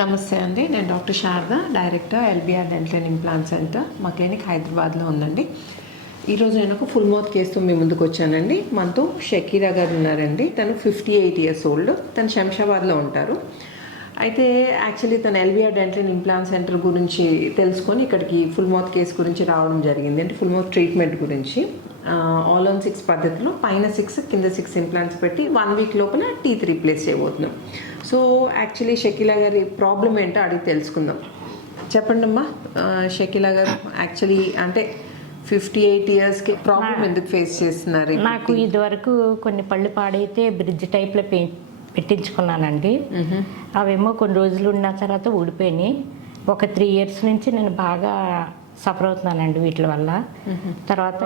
నమస్తే అండి, నేను doctor Sharada, director LBR dental and implant centre, మా క్లినిక్ హైదరాబాద్లో ఉందండి. ఈరోజు నేను ఒక ఫుల్ మౌత్ కేసుతో మీ ముందుకు వచ్చానండి. మనతో షకీరా గారు ఉన్నారండి. తను 58 years ఓల్డ్. తను శంషాబాద్లో ఉంటారు. అయితే యాక్చువల్లీ తను LBR dental and implant centre గురించి తెలుసుకొని ఇక్కడికి ఫుల్ మౌత్ కేసు గురించి రావడం జరిగింది. అంటే ఫుల్ మౌత్ ట్రీట్మెంట్ గురించి ఆల్ ఆన్ 6 పద్ధతిలో పైన 6 కింద 6 ఇంప్లాంట్స్ పెట్టి 1 week లోపల టీత్ రీప్లేస్ చేయబోతున్నాం. సో యాక్చువల్లీ షకీలా గారి ప్రాబ్లం ఏంటో అడిగి తెలుసుకుందాం. చెప్పండి అమ్మా షకీలా గారు, యాక్చువల్లీ అంటే 58 yearsకి ప్రాబ్లం ఎందుకు ఫేస్ చేస్తున్నారు? నాకు ఇదివరకు కొన్ని పళ్ళు పాడైతే బ్రిడ్జ్ టైప్లో పెట్టించుకున్నానండి. అవేమో కొన్ని రోజులు ఉన్న తర్వాత ఊడిపోయినాయి. ఒక 3 years నుంచి నేను బాగా సఫర్ అవుతున్నానండి వీటి వల్ల. తర్వాత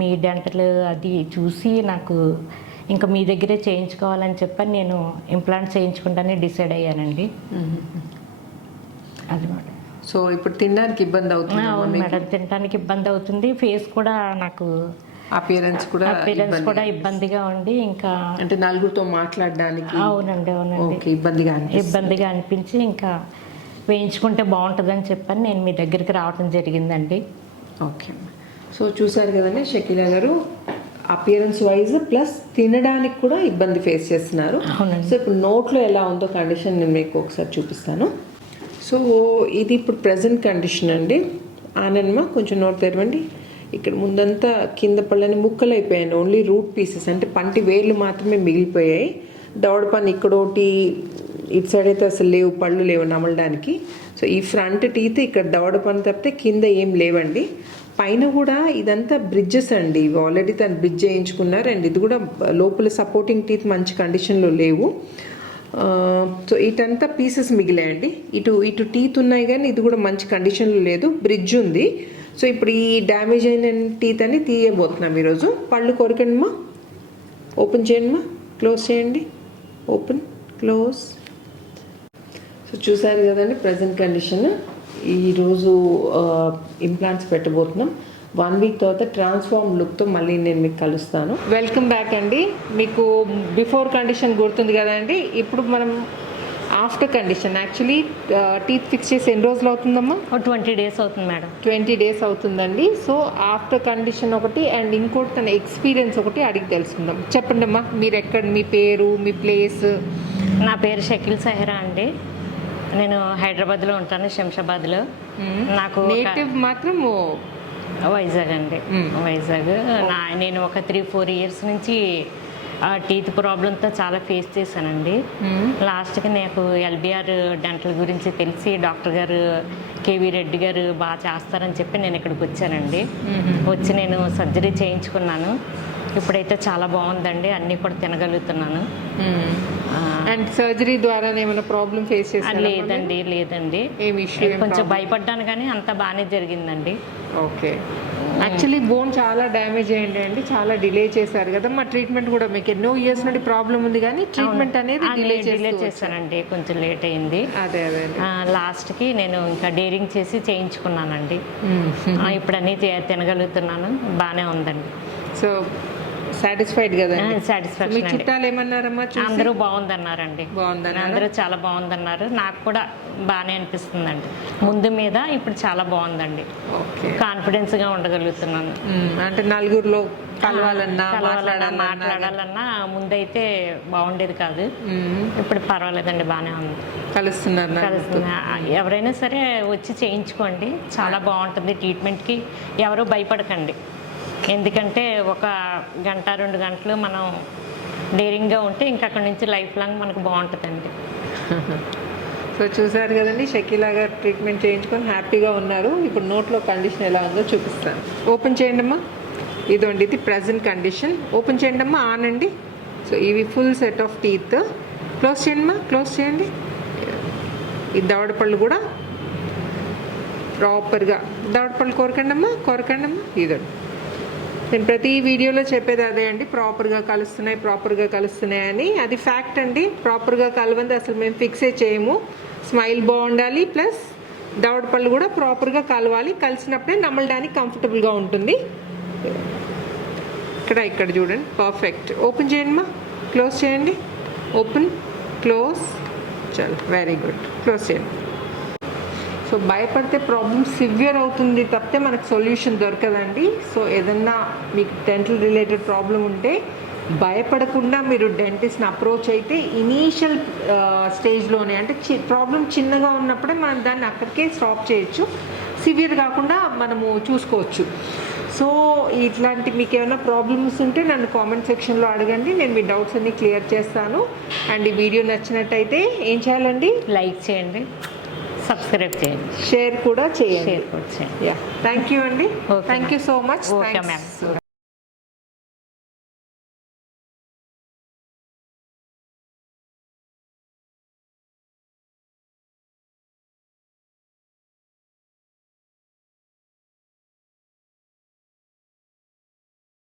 మీ డెంటల్ అది చూసి నాకు ఇంకా మీ దగ్గరే చేయించుకోవాలని చెప్పని నేను ఇంప్లాంట్ చేయించుకుంటానే డిసైడ్ అయ్యానండి. అది మేడం. సో ఇప్పుడు తినడానికి ఇబ్బంది అవుతుంది? అవును మేడం, తినడానికి ఇబ్బంది అవుతుంది. ఫేస్ కూడా నాకు అపియరెన్స్ కూడా ఇబ్బందిగా ఉండి ఇంకా అంటే నలుగురితో మాట్లాడడానికి అవునండి ఇబ్బందిగా అనిపించి ఇంకా వేయించుకుంటే బాగుంటుందని చెప్పని నేను మీ దగ్గరికి రావడం జరిగిందండి. ఓకే, సో చూసారు కదండి షకీలా గారు, అపియరెన్స్ వైజ్ ప్లస్ తినడానికి కూడా ఇబ్బంది ఫేస్ చేస్తున్నారు. సో ఇప్పుడు నోట్లో ఎలా ఉందో కండిషన్ నేను మీకు ఒకసారి చూపిస్తాను. సో ఇది ఇప్పుడు ప్రజెంట్ కండిషన్ అండి. ఆనన్మ కొంచెం నోట్ తెరవండి. ఇక్కడ ముందంతా కింద పళ్ళని ముక్కలు అయిపోయాయి. ఓన్లీ రూట్ పీసెస్ అంటే పంటి వేళ్ళు మాత్రమే మిగిలిపోయాయి. దవడ పన్ను ఇక్కడోటి, ఇటు సైడ్ అయితే అసలు లేవు, పళ్ళు లేవు నమలడానికి. సో ఈ ఫ్రంట్ టీత్ ఇక్కడ దవడ పన్ను తప్పితే కింద ఏం లేవండి. పైన కూడా ఇదంతా బ్రిడ్జెస్ అండి. ఇవి ఆల్రెడీ తను బ్రిడ్జ్ చేయించుకున్నారు. అండ్ ఇది కూడా లోపల సపోర్టింగ్ టీత్ మంచి కండిషన్లో లేవు. సో ఇటంతా పీసెస్ మిగిలాయండి. ఇటు టీత్ ఉన్నాయి కానీ ఇది కూడా మంచి కండిషన్లో లేదు, బ్రిడ్జ్ ఉంది. సో ఇప్పుడు ఈ డ్యామేజ్ అయిన టీత్ అని తీయబోతున్నాం ఈరోజు. పళ్ళు కొరకండి మా, ఓపెన్ చేయండి మా, క్లోజ్ చేయండి, ఓపెన్ క్లోజ్. సో చూసారు కదండి ప్రజెంట్ కండిషన్. ఈరోజు ఇంప్లాంట్స్ పెట్టబోతున్నాం. 1 week తర్వాత ట్రాన్స్ఫార్మ్ లుక్తో మళ్ళీ నేను మీకు కలుస్తాను. వెల్కమ్ బ్యాక్ అండి. మీకు బిఫోర్ కండిషన్ గుర్తుంది కదండి. ఇప్పుడు మనం after condition. Actually teeth fix చేసి ఎన్ని రోజులు అవుతుందమ్మా? 20 days అవుతుంది మేడం. 20 days అవుతుందండి. సో ఆఫ్టర్ కండిషన్ ఒకటి అండ్ ఇంకోటి తన ఎక్స్పీరియన్స్ ఒకటి అడిగి తెలుసుకుందాం. చెప్పండి అమ్మా, మీరు ఎక్కడ, మీ పేరు, మీ ప్లేస్? నా పేరు షకీల్ సహరా అండి. నేను హైదరాబాద్లో ఉంటాను, శంషాబాద్లో. నాకు నేటివ్ మాత్రం వైజాగ్ అండి. వైజాగ్. నేను ఒక 3-4 years నుంచి టీత్ ప్రాబ్లంతో చాలా ఫేస్ చేశానండి. లాస్ట్కి నాకు ఎల్బిఆర్ డెంటల్ గురించి తెలిసి డాక్టర్ గారు కేవీ రెడ్డి గారు బాగా చేస్తారని చెప్పి నేను ఇక్కడికి వచ్చానండి. వచ్చి నేను సర్జరీ చేయించుకున్నాను. ఇప్పుడైతే చాలా బాగుందండి, అన్నీ కూడా తినగలుగుతున్నాను. అండ్ సర్జరీ ద్వారా ఏమైనా ప్రాబ్లం ఫేస్ చేశారా? లేదండి కొంచెం భయపడ్డాను కానీ అంత బాగానే జరిగిందండి. ఓకే, యాక్చువల్లీ బోన్ చాలా డ్యామేజ్ అయ్యింది, చాలా డిలే చేశారు కదా. మా ట్రీట్మెంట్ కూడా మీకు ఎన్నో ఇయర్స్ నుండి ప్రాబ్లం ఉంది కానీ ట్రీట్మెంట్ అనేది డిలే చేశానండి, కొంచెం లేట్ అయింది. అదే లాస్ట్కి నేను ఇంకా డేరింగ్ చేసి చేయించుకున్నానండి. ఇప్పుడు అన్నీ తినగలుగుతున్నాను, బాగానే ఉందండి. సో సాటిస్ఫైడ్ కదా? సాటిస్ఫాక్షన్. చుట్టాలు ఏమన్నారమ్మా? అందరూ బాగుందన్నారు. అందరూ చాలా బాగుందన్నారు. నాకు కూడా బాగానే అనిపిస్తుందండి. ముందు మీద ఇప్పుడు చాలా బాగుందండి. కాన్ఫిడెన్స్ గా ఉండగలుగుతున్నాను. అంటే నలుగురిలో మాట్లాడాలన్నా ముందైతే బాగుండేది కాదు. ఇప్పుడు పర్వాలేదండి, బాగానే ఉంది. కలుస్తున్నా. ఎవరైనా సరే వచ్చి చేయించుకోండి, చాలా బాగుంటుంది. ట్రీట్మెంట్కి ఎవరు భయపడకండి. ఎందుకంటే 1 గంట 2 గంటలు మనం డేరింగ్గా ఉంటే ఇంకా అక్కడి నుంచి లైఫ్ లాంగ్ మనకు బాగుంటుందండి. సో చూసారు కదండి, షకీలా గారు ట్రీట్మెంట్ చేయించుకొని హ్యాపీగా ఉన్నారు. ఇప్పుడు నోట్లో కండిషన్ ఎలా ఉందో చూపిస్తాను. ఓపెన్ చేయండి అమ్మా. ఇదండి, ఇది ప్రజెంట్ కండిషన్. ఓపెన్ చేయండి అమ్మా, ఆనండి. సో ఇవి full set of teeth. Close చేయండి అమ్మా, క్లోజ్ చేయండి. ఈ దవడపళ్ళు కూడా ప్రాపర్గా, దవడపళ్ళు కోరకండి అమ్మా. ఇదండి, నేను ప్రతి వీడియోలో చెప్పేది అదే అండి, ప్రాపర్గా కలుస్తున్నాయి అని. అది ఫ్యాక్ట్ అండి. ప్రాపర్గా కలవంది అసలు మేము ఫిక్సే చేయము. స్మైల్ బాగుండాలి, ప్లస్ దవడ పళ్ళు కూడా ప్రాపర్గా కలవాలి. కలిసినప్పుడే నమలడానికి కంఫర్టబుల్గా ఉంటుంది. ఇక్కడ చూడండి, పర్ఫెక్ట్. ఓపెన్ చేయండి మా, క్లోజ్ చేయండి, ఓపెన్ క్లోజ్. చలో వెరీ గుడ్, క్లోజ్ చేయండి. సో భయపడితే ప్రాబ్లమ్ సివియర్ అవుతుంది తప్పితే మనకు సొల్యూషన్ దొరకదండి. సో ఏదన్నా మీకు డెంటల్ రిలేటెడ్ ప్రాబ్లం ఉంటే భయపడకుండా మీరు డెంటిస్ట్ని అప్రోచ్ అయితే ఇనీషియల్ స్టేజ్లోనే, అంటే ప్రాబ్లం చిన్నగా ఉన్నప్పుడే మనం దాన్ని అక్కడికే స్టాప్ చేయొచ్చు, సివియర్ కాకుండా మనము చూసుకోవచ్చు. సో ఇట్లాంటి మీకు ఏమైనా ప్రాబ్లమ్స్ ఉంటే నన్ను కామెంట్ సెక్షన్లో అడగండి, నేను మీ డౌట్స్ అన్నీ క్లియర్ చేస్తాను. అండ్ ఈ వీడియో నచ్చినట్టయితే ఏం చేయాలండి? లైక్ చేయండి, సబ్స్క్రైబ్ చేయండి, షేర్ కూడా చేయండి. షేర్ కూడా చేయండి. యా, థ్యాంక్ యూ అండి. Okay, thank you so much. Okay ma'am.